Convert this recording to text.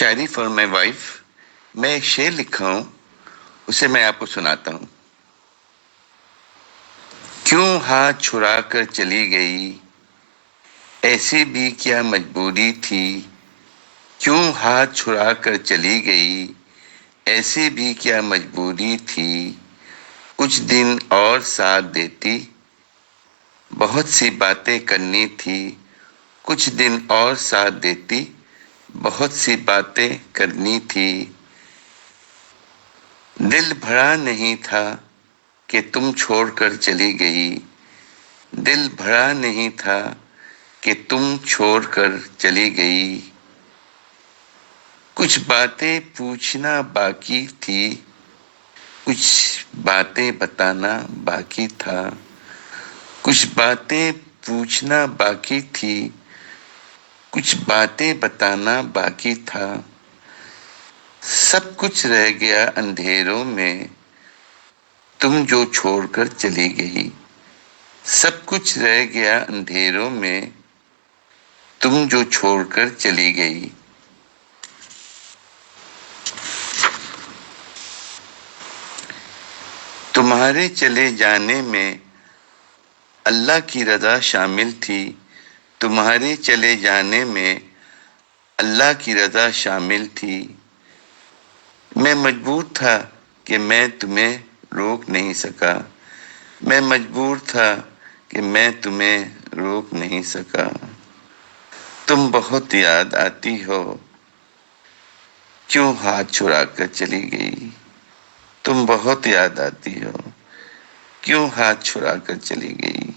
شاعری for my wife. میں ایک شعر لکھا ہوں، اسے میں آپ کو سناتا ہوں. کیوں ہاتھ چھڑا کر چلی گئی، ایسی بھی کیا مجبوری تھی. کیوں ہاتھ چھڑا کر چلی گئی، ایسی بھی کیا مجبوری تھی. کچھ دن اور ساتھ دیتی، بہت سی باتیں کرنی تھی. کچھ دن اور ساتھ دیتی، بہت سی باتیں کرنی تھی. دل بھرا نہیں تھا کہ تم چھوڑ کر چلی گئی. دل بھرا نہیں تھا کہ تم چھوڑ کر چلی گئی. کچھ باتیں پوچھنا باقی تھی، کچھ باتیں بتانا باقی تھا. کچھ باتیں پوچھنا باقی تھی، کچھ باتیں بتانا باقی تھا. سب کچھ رہ گیا اندھیروں میں، تم جو چھوڑ کر چلی گئی. سب کچھ رہ گیا اندھیروں میں، تم جو چھوڑ کر چلی گئی. تمہارے چلے جانے میں اللہ کی رضا شامل تھی. تمہارے چلے جانے میں اللہ کی رضا شامل تھی. میں مجبور تھا کہ میں تمہیں روک نہیں سکا. میں مجبور تھا کہ میں تمہیں روک نہیں سکا. تم بہت یاد آتی ہو، کیوں ہاتھ چھڑا کر چلی گئی. تم بہت یاد آتی ہو، کیوں ہاتھ چھڑا کر چلی گئی.